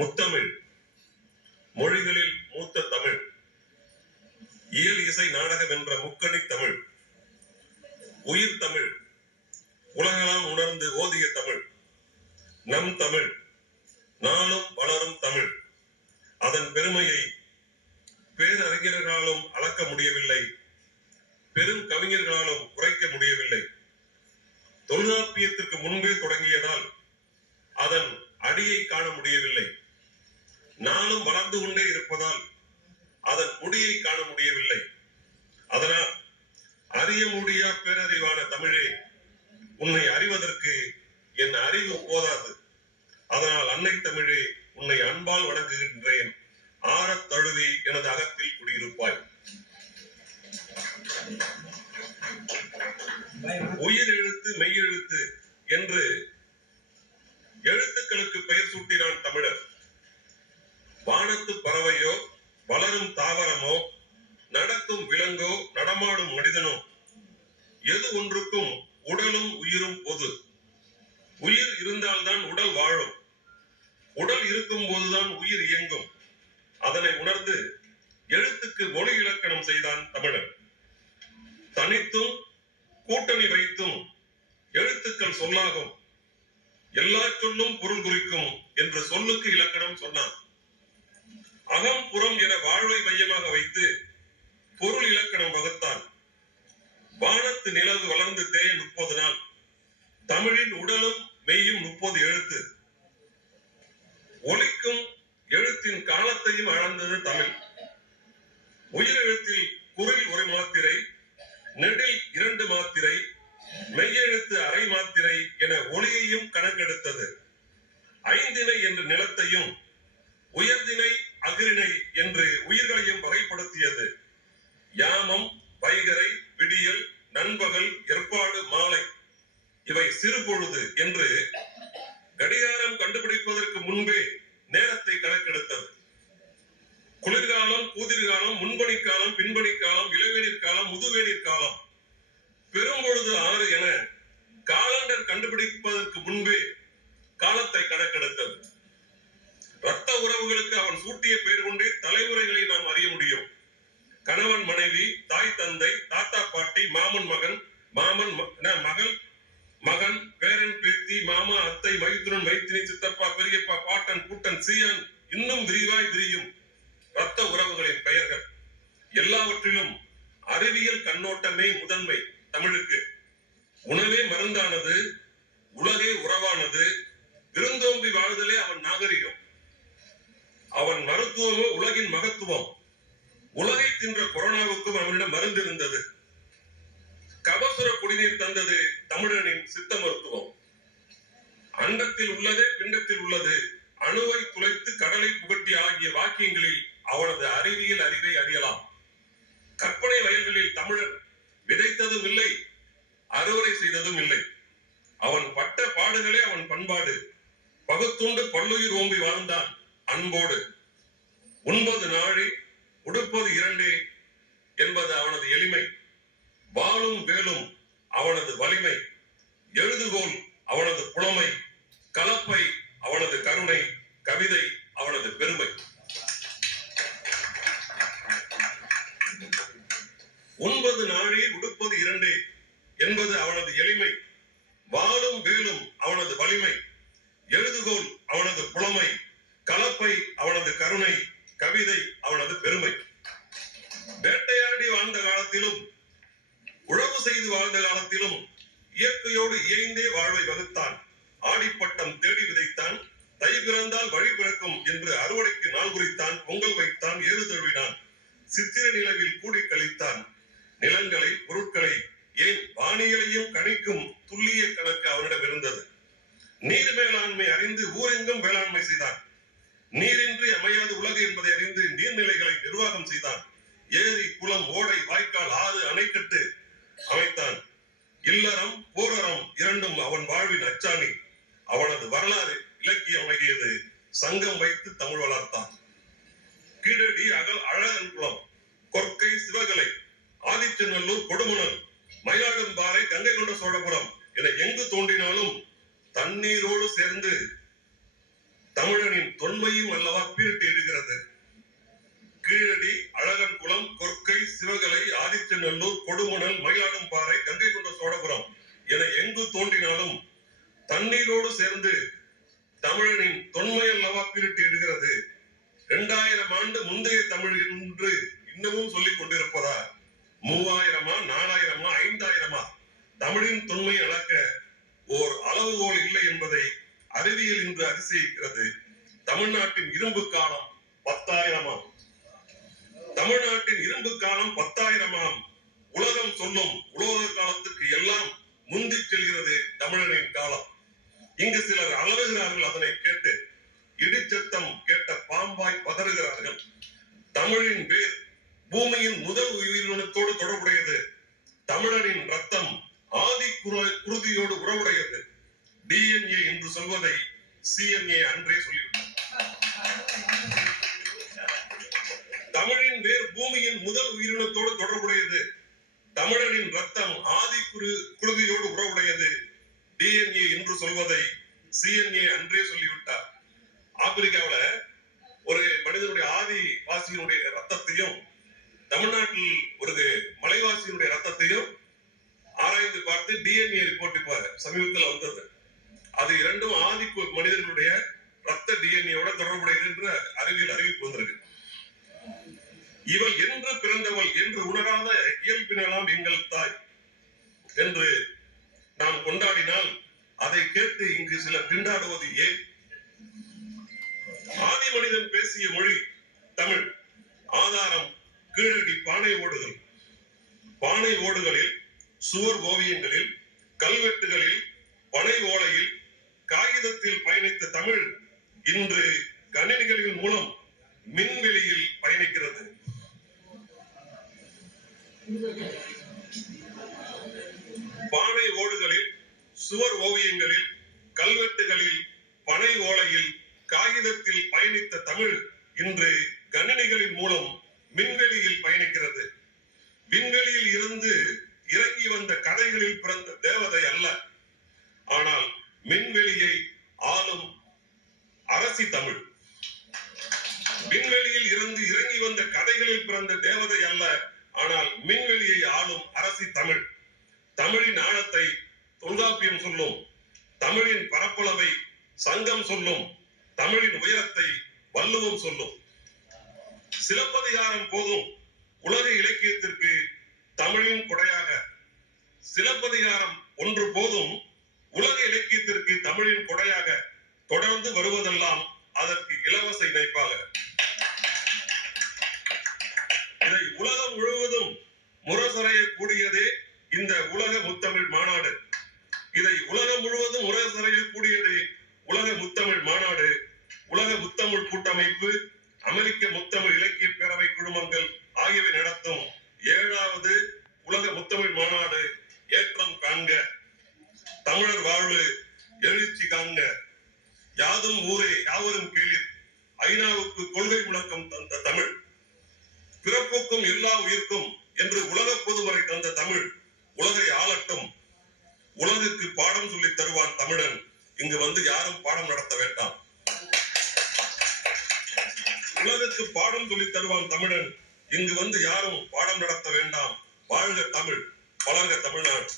முத்தமிழ் மொழிகளில் மூத்த தமிழ். இயல் இசை நாடகம் என்ற முக்கணி தமிழ். உயிர் தமிழ். உலகெல்லாம் உணர்ந்து ஓதிய தமிழ். நம் தமிழ். நாளும் வளரும் தமிழ் அதன் பெருமையை பேரறிஞர்களாலும் அளக்க முடியவில்லை பெரும் கவிஞர்களாலும் உரைக்க முடியவில்லை தொல்காப்பியத்திற்கு முன்பே தொடங்கியதால் அதன் அடியை காண முடியவில்லை பறந்து கொண்டே இருப்பதால் அதன் முடியை காண முடியவில்லை. அதனால் அறிய முடியா பேரறிவான தமிழே உன்னை அறிவதற்கு என் அறிவு போதாது. அதனால் அன்னை தமிழே உன்னை அன்பால் வணங்குகின்றேன். ஆறத் தழுவி எனது அகத்தில் குடியிருப்பாய். உயிர் எழுத்து மெய் எழுத்து என்று வானத்து பறவையோ வளரும் தாவரமோ நடக்கும் விலங்கோ நடமாடும் மனிதனோ எது ஒன்றுக்கும் உடலும் உயிரும் பொது. உயிர் இருந்தால்தான் உடல் வாழும். உடல் இருக்கும் போதுதான் உயிர் இயங்கும். அதனை உணர்ந்து எழுத்துக்கு மொழி இலக்கணம் செய்தான் தமிழன். தனித்தும் கூட்டணி வைத்தும் எழுத்துக்கள் சொல்லாகும். எல்லா சொல்லும் பொருள் குறிக்கும் என்ற சொல்லுக்கு இலக்கணம் சொன்னான். அகம் புறம் என வாழ்வை மையமாக வைத்து பொருள் இலக்கணம் வகுத்தான் வானத்து நிலவு வளர்ந்து தேய முப்பது நாள் தமிழின் உடலும் மெய்யும் முப்பது எழுத்து. ஒலிக்கும் எழுத்தின் காலத்தையும் அளந்தது தமிழ். உயிரெழுத்தில் குரல் ஒரு மாத்திரை நெடில் இரண்டு மாத்திரை மெய்யெழுத்து அரை மாத்திரை என ஒளியையும் கணக்கெடுத்தது. ஐந்திணை என்ற நிலத்தையும் உயர்திணை அகிரிணை என்று உயிர்களையும் வகைப்படுத்தியது. யாமம் வைகரை விடியல் நண்பகல் ஏற்பாடு மாலை இவை சிறு பொழுது என்று கடிகாரம் கண்டுபிடிப்பதற்கு முன்பே நேரத்தை கணக்கெடுத்தது. குளிர்காலம் கூதிர்காலம் முன்பணிக்காலம் பின்பணிக்காலம் இளவேநீர் காலம் முதுவேநீர் காலம் பெரும்பொழுது ஆறு என காலண்டர் கண்டுபிடிப்பதற்கு முன்பே காலத்தை கணக்கெடுத்தது. உறவுகளுக்கு அவன் சூட்டிய பெயர் கொண்டே தலைமுறைகளை நாம் அறிய முடியும். கணவன் மனைவி தாய் தந்தை தாத்தா பாட்டி மாமன் மகன் மாமன் மகள் மகன் பேரன் பேத்தி மாமா அத்தை மைத்துனன் மைத்தினி சித்தப்பா பெரியப்பா பாட்டன் கூட்டன் சீயான் இன்னும் விரிவாய் விரியும் ரத்த உறவுகளின் பெயர்கள். எல்லாவற்றிலும் அறிவியல் கண்ணோட்டமே முதன்மை தமிழுக்கு. உணவே மருந்தானது உலகே உறவானது விருந்தோம்பி வாழ்தலே அவன் நாகரிகம். அவன் மருத்துவமோ உலகின் மகத்துவம். உலகை தின்ற கொரோனாவுக்கும் அவனிடம் மருந்து இருந்தது. கபசுர குடிநீர் தந்தது தமிழனின் சித்த மருத்துவம். அண்டத்தில் உள்ளது பிண்டத்தில் உள்ளது. அணுவை துளைத்து கடலை புகட்டி ஆகிய வாக்கியங்களில் அவனது அறிவியல் அறிவை அறியலாம். கற்பனை வயல்களில் தமிழன் விதைத்ததும் இல்லை அறுவடை செய்ததும் இல்லை. அவன் பட்ட பாடுகளே அவன் பண்பாடு. பகுத்துண்டு பல்லுயிர் ஓம்பி வாழ்ந்தான். அன்போடு உண்பது நாழி உடுப்பது இரண்டே என்பது அவனது எளிமை. வாழும் வேலும் அவனது வலிமை. எழுதுகோல் அவனது புலமை. கலப்பை அவனது கருணை. கவிதை அவனது பெருமை. உண்பது நாழி உடுப்பது இரண்டே என்பது அவனது எளிமை. வாழும் வேலும் அவனது வலிமை. எழுதுகோல் அவனது புலமை. கருணை கவிதை அவனது பெருமை. வேட்டையாடி வாழ்ந்த காலத்திலும் உழவு செய்து வாழ்ந்த காலத்திலும் இயற்கையோடு இயைந்தே வாழ்வை வகுத்தான். ஆடிப்பட்டம் தேடி விதைத்தான். தை பிறந்தால் வழி பிறக்கும் என்று அறுவடைக்கு நாள் குறித்தான். பொங்கல் வைத்தான் ஏறு தழுவினான். சித்திர நிலவில் கூடி கழித்தான். நிலங்களை பொருட்களை ஏன் வானியலையும் கணிக்கும் துல்லிய கணக்கு அவனிடம் இருந்தது. நீர் மேலாண்மை அறிந்து ஊரெங்கும் வேளாண்மை செய்தான். நீரின்றி அமையாது உலகு என்பதை அறிந்து நீர்நிலைகளை நிர்வாகம் செய்தான். ஏரி குளம் ஓடை வாய்க்கால் ஆறு அணைக்கட்டு அமைத்தான். இல்லறம் போரறம் இரண்டும் அவன் வாழ்வின் அச்சாணி. அவனது வரலாறு இலக்கியம் அமைகியது சங்கம் வைத்து தமிழ் வளர்த்தான். கீழடி அகல் அழகன் குளம் கொற்கை சிவகலை ஆதிச்சநல்லூர் கொடுமணன் மயிலாடும்பாறை கங்கை கொண்ட சோழபுரம் என எங்கு தோன்றினாலும் தண்ணீரோடு சேர்ந்து தமிழனின் தொன்மையும் அல்லவா பீரிட்டு இருக்கிறது. கீழடி அழகன்குளம் கொற்கை சிவகலை ஆதிச்சநல்லூர் கொடுமணல் மயிலாடும்பாறை கங்கை கொண்ட சோழபுரம் என எங்கு தோன்றினாலும் தண்ணீரோடு சேர்ந்து தமிழனின் தொன்மை அல்லவா பீரிட்டு எடுக்கிறது இரண்டாயிரம் ஆண்டு முந்தைய தமிழ் என்று இன்னமும் சொல்லிக் கொண்டிருப்பதா? மூவாயிரமா நாலாயிரமா ஐந்தாயிரமா? தமிழின் தொன்மை அளக்க ஓர் அளவுகோல் இல்லை என்பதை அறிவியல் இன்று அதிசயிக்கிறது. தமிழ்நாட்டின் இரும்பு காலம் பத்தாயிரமாம். தமிழ்நாட்டின் இரும்பு காலம் பத்தாயிரமாம். உலகம் சொல்லும் உலோக காலத்துக்கு எல்லாம் முந்தி செல்கிறது தமிழனின் காலம். இங்கு சிலர் அலறுகிறார்கள் அதனை கேட்டு. இடிச்சத்தம் கேட்ட பாம்பாய் பதறுகிறார்கள். தமிழின் வேர் பூமியின் முதல் உயிரினத்தோடு தொடர்புடையது. தமிழனின் ரத்தம் ஆதி குரு- குருதியோடு உறவுடையது. டிஎன்ஏ என்று சொல்வதை சிஎன்ஏ அன்றே சொல்லியிருக்கிறார் தமிழின் வேர் பூமியின் முதல் உயிரினத்தோடு தொடர்புடையது. தமிழனின் ரத்தம் ஆதி குரு குருதியோடு உறவுடையது. டிஎன்ஏ என்று சொல்வதை சிஎன்ஏ அன்றே சொல்லிவிட்டார். ஆப்பிரிக்காவுல ஒரு மனிதனுடைய ஆதி வாசியினுடைய ரத்தத்தையும் தமிழ்நாட்டில் ஒரு மலைவாசியினுடைய ரத்தத்தையும் ஆராய்ந்து பார்த்து டிஎன்ஏ ரிப்போர்ட் இப்ப சமீபத்தில் வந்தது. அது இரண்டும் ஆதி மனிதர்களுடைய ரத்த டிஎன்ஏவோட தொடர்புடையது என்று அறிவியல் அறிவிப்பு வந்திருக்கு. இவள் என்று பிறந்தவள் என்று உணராத இயல்பினலாம் எங்கள் தாய் என்று நாம் கொண்டாடினால் அதை கேட்டு இங்கு சிலர் திண்டாடுவது ஏன்? ஆதி மனிதன் பேசிய மொழி தமிழ். ஆதாரம் கீழடி பானை ஓடுகள். பானை ஓடுகளில் சுவர் ஓவியங்களில் கல்வெட்டுகளில் பனை ஓலையில் வேகத்தில் பயணித்த தமிழ் இன்று கணினிகளின் மூலம் மின்வெளியில் பயணிக்கிறது. பானை ஓடுகளில் சுவர் ஓவியங்களில் கல்வெட்டுகளில் பனை ஓலையில் காகிதத்தில் பயணித்த தமிழ் இன்று கணினிகளின் மூலம் மின்வெளியில் பயணிக்கிறது. விண்வெளியில் இருந்து இறங்கி வந்த கதைகளில் பிறந்த தேவதை அல்ல. ஆனால் மின்வெளியை ஆளும் அரசி தமிழ். விண்வெளியில் இருந்து இறங்கி வந்த கதைகளில் பிறந்த தேவதை அல்ல ஆனால் மின்வெளியை ஆளும் அரசி தமிழ். தமிழின் ஆழத்தை தொல்காப்பியம் சொல்லும் தமிழின் பரப்பளவை சங்கம் சொல்லும் தமிழின் உயரத்தை வள்ளுவம் சொல்லும். சிலப்பதிகாரம் போதும் உலக இலக்கியத்திற்கு தமிழின் கொடையாக. சிலப்பதிகாரம் ஒன்று போதும் உலக இலக்கியத்திற்கு தமிழின் கொடையாக தொடர்ந்து வருவதெல்லாம் அதற்கு இலவச இணைப்பாக. இதை உலகம் முழுவதும் முரசறைய கூடியதே இந்த உலக முத்தமிழ் மாநாடு. இதை உலகம் முழுவதும் முரசறைய கூடியதே உலக முத்தமிழ் மாநாடு. உலக முத்தமிழ் கூட்டமைப்பு அமெரிக்க முத்தமிழ் இலக்கிய பேரவை குழுமங்கள் ஆகியவை நடத்தும் ஏழாவது உலக முத்தமிழ் மாநாடு ஏற்றம் காண்க. தமிழர் வாழ்வு எழுச்சி காண்க யாதும் ஊரே யாவரும் கீழில் ஐநாவுக்கு கொள்கை முழக்கம் தந்த தமிழ். பிறப்புக்கும் எல்லா உயிர்க்கும் என்று உலக பொதுமறை தந்த தமிழ் உலகை ஆளட்டும். உலகுக்கு பாடம் சொல்லி தருவான் தமிழன். இங்கு வந்து யாரும் பாடம் நடத்த வேண்டாம். உலகுக்கு பாடம் சொல்லித் தருவான் தமிழன். இங்கு வந்து யாரும் பாடம் நடத்த வேண்டாம். வாழ்க தமிழ். வளர்க தமிழ்நாடு.